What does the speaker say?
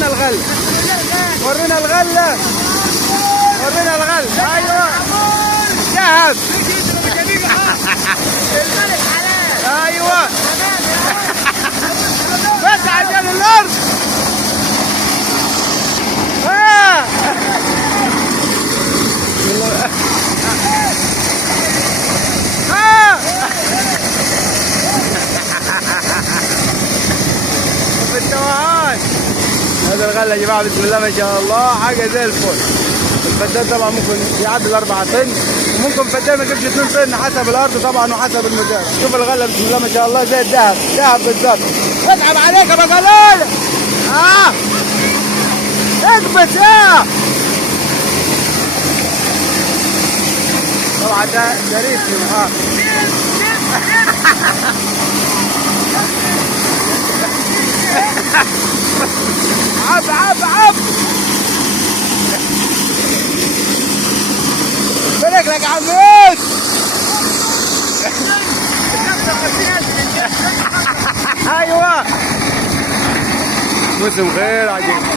ورينا الغله، ورينا الغله، ورينا الغله. ايوه ذهب. ايوه بس عشان الارض. في التوهان. هذا الغله يا جماعه بسم الله ما شاء الله حاجه زي الفل. الفدان طبعا ممكن يعدي 4 طن، وممكن فدان ما يجيبش 2 طن حسب الارض طبعا وحسب المزارع. شوف الغله بسم الله ما شاء الله زي الذهب، ذهب بالظبط. اتعب عليك يا بقلاله. اكبس طبعا ده ريف عب بارك لك يا عمود. ايوه موسم خير عجيب.